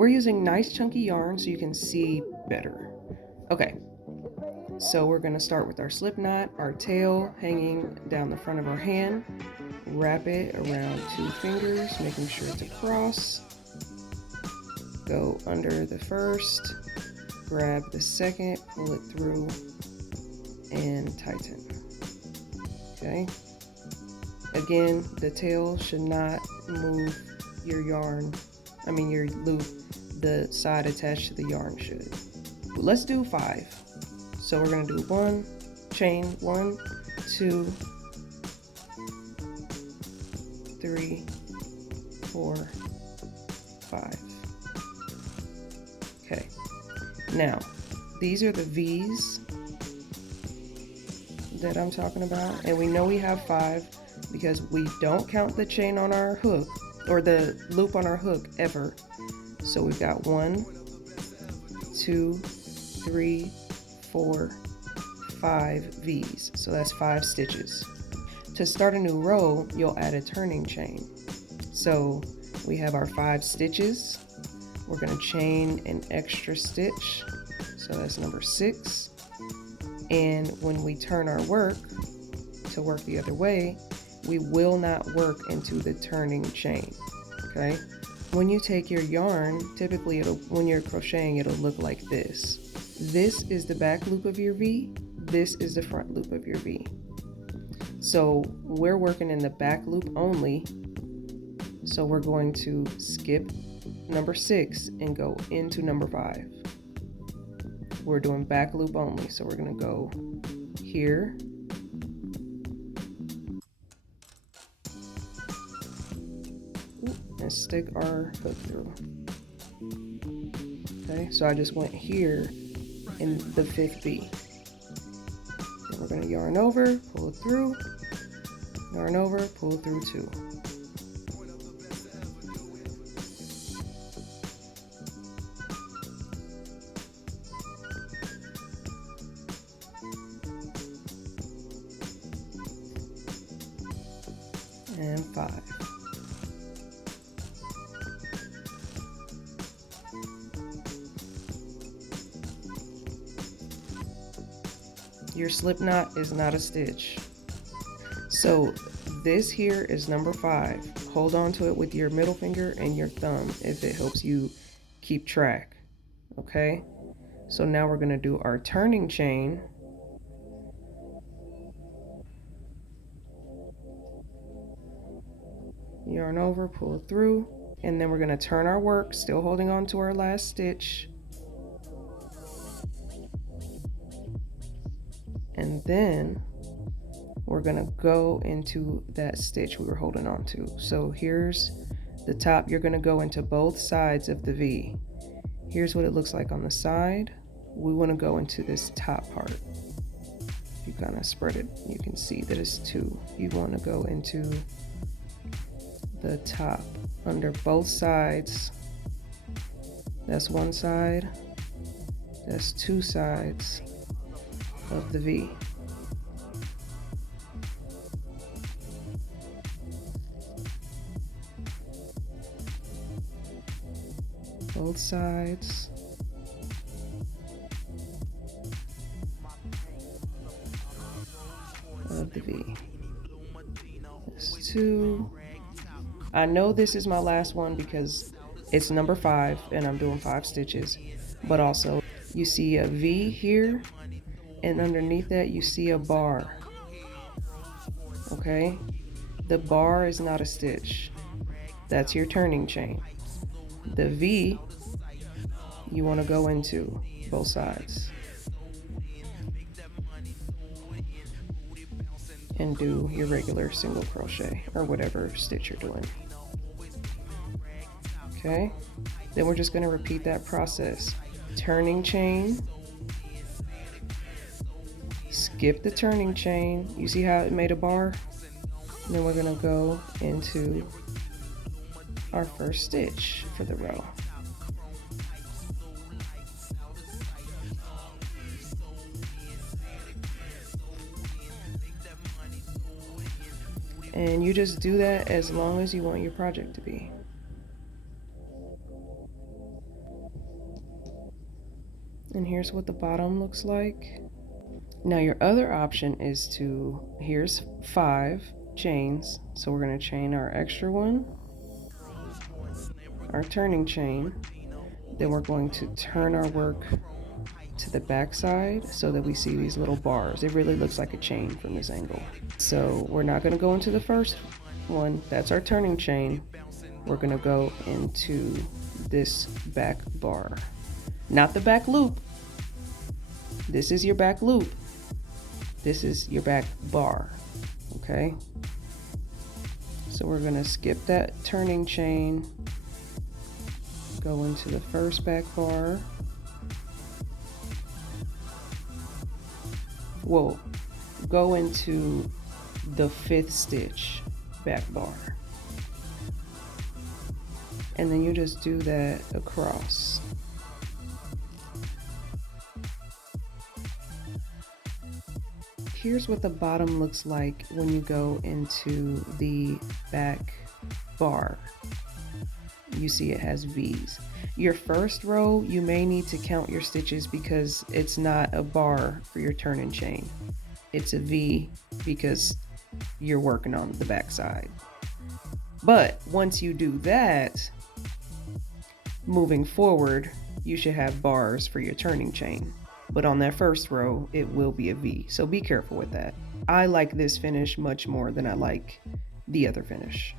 We're using nice chunky yarn so you can see better. Okay, so we're gonna start with our slip knot, our tail hanging down the front of our hand. Wrap it around 2 fingers, making sure it's across. Go under the first, grab the second, pull it through, and tighten. Okay. Again, the tail should not move your yarn, your loop, the side attached to the yarn should. But let's do 5. So we're gonna do 1, chain 1, 2, 3, 4, 5. Okay, now these are the V's that I'm talking about, and we know we have 5 because we don't count the chain on our hook or the loop on our hook ever. So we've got 1, 2, 3, 4, 5 V's. So that's 5 stitches. To start a new row, you'll add a turning chain. So we have our 5 stitches. We're going to chain an extra stitch. So that's number 6. And when we turn our work to work the other way, we will not work into the turning chain. Okay? When you take your yarn, typically when you're crocheting, it'll look like this. This is the back loop of your V. This is the front loop of your V. So we're working in the back loop only. So we're going to skip number 6 and go into number 5. We're doing back loop only. So we're going to go here. And stick our hook through. Okay, so I just went here in the 5th V. Then we're going to yarn over, pull it through, yarn over, pull it through 2. And 5. Your slip knot is not a stitch. So this here is number 5. Hold on to it with your middle finger and your thumb if it helps you keep track. Okay? So now we're going to do our turning chain. Yarn over, pull it through, and then we're going to turn our work, still holding on to our last stitch. And then we're going to go into that stitch we were holding on to. So here's the top. You're going to go into both sides of the V. Here's what it looks like on the side. We want to go into this top part. If you kind of spread it, you can see that it's 2. You want to go into the top under both sides. That's one side. That's 2 sides of the V. Both sides. Of the V. That's 2. I know this is my last one because it's number 5 and I'm doing 5 stitches, but also you see a V here, and underneath that you see a bar. Okay, the bar is not a stitch. That's your turning chain. The V you want to go into both sides and do your regular single crochet or whatever stitch you're doing. Okay, then we're just going to repeat that process. Turning chain, skip the turning chain. You see how it made a bar? And then we're going to go into our first stitch for the row. And you just do that as long as you want your project to be. And here's what the bottom looks like. Now your other option is to, here's 5 chains. So we're going to chain our extra one, our turning chain. Then we're going to turn our work to the back side so that we see these little bars. It really looks like a chain from this angle. So we're not going to go into the first one. That's our turning chain. We're going to go into this back bar. Not the back loop. This is your back loop. This is your back bar. Okay? So we're going to skip that turning chain, go into the first back bar. We'll go into the 5th stitch back bar. And then you just do that across. Here's what the bottom looks like when you go into the back bar. You see it has V's. Your first row, you may need to count your stitches because it's not a bar for your turning chain. It's a V because you're working on the back side. But once you do that, moving forward, you should have bars for your turning chain. But on that first row, it will be a V. So be careful with that. I like this finish much more than I like the other finish.